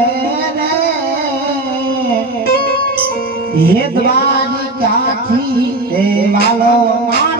રે હે દ્વારી કાઠી દેવાલો માર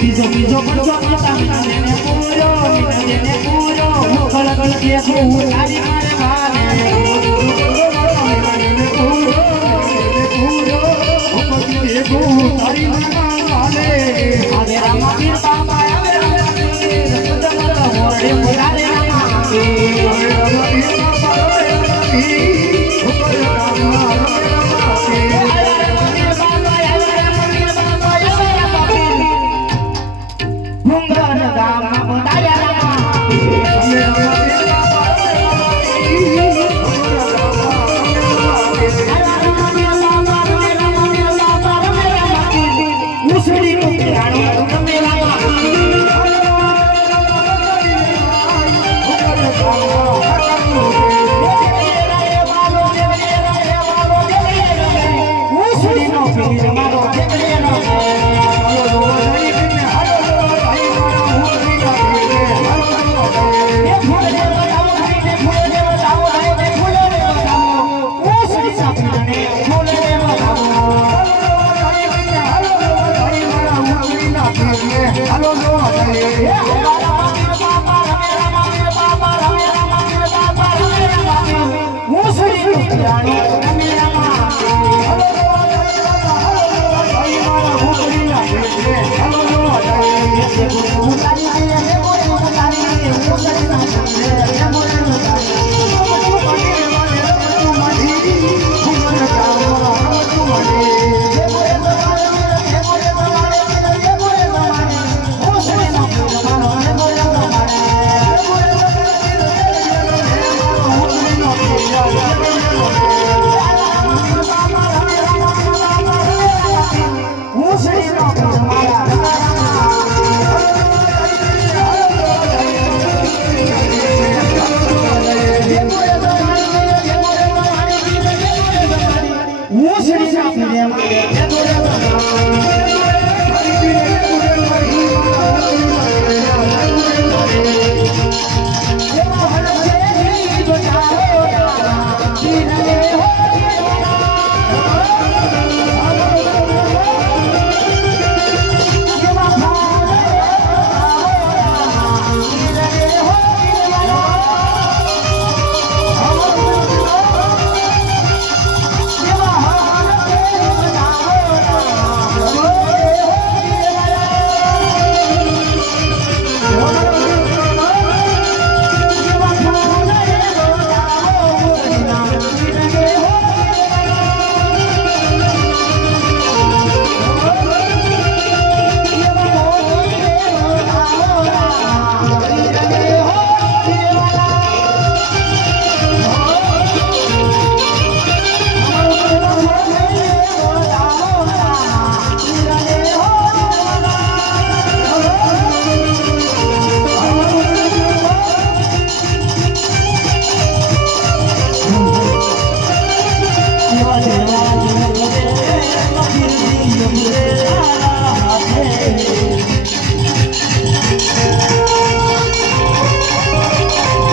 બીજો બીજો